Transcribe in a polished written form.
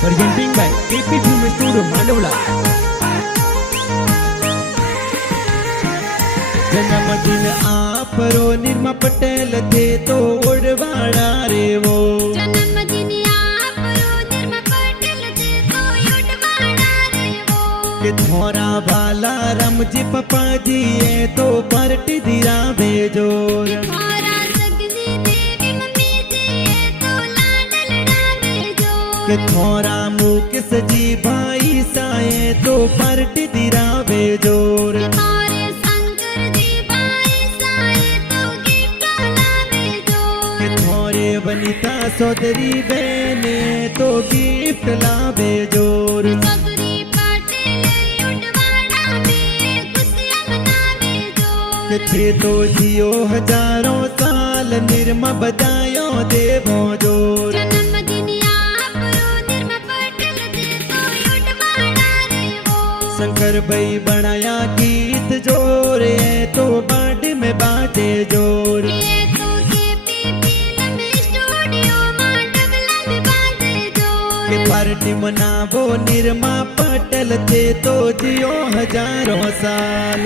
presenting by KP Film Studio Mandawla. जन्मदिन आपरो निर्मा पटेल थे तो उड़वाड़ा रे वो। जन्मदिन आपरो निर्मा पटेल थे तो उड़वाड़ा रे वो। कि थोड़ा बाला रमजी पपा जी ये तो पार्टी दिरा बेजोर। थोड़ा सगनी देवी मम्मी जी ये तो लाडलड़ा बेजोर। कि थोड़ा मुकेश जी भाई साए तो पार्टी दिरा बेजोर। थोड़े शंकर जी भाई साए तो गिफ्ट लावे जोर। कि थोड़े वनिता सौदरी बहने तो गिफ्ट लावे जोर। सगरी पटेल उड़वाड़ा में खुशियां मनावे जोर। कि थे तो जियो हजारों साल निर्मा बजायो देवो जोर। जन्मदिन आपरो निर्मा पटेल थे तो उड़वाड़ा रे वो। शंकर भाई बनाया गीत जोर ये तो बाडी में बाजे जोर। ये तो केपी फिल्म स्टूडियो मांडवला में बाजे जोर। कि पार्टी मनावो निर्मा पटेल थे तो जियो हजारों साल।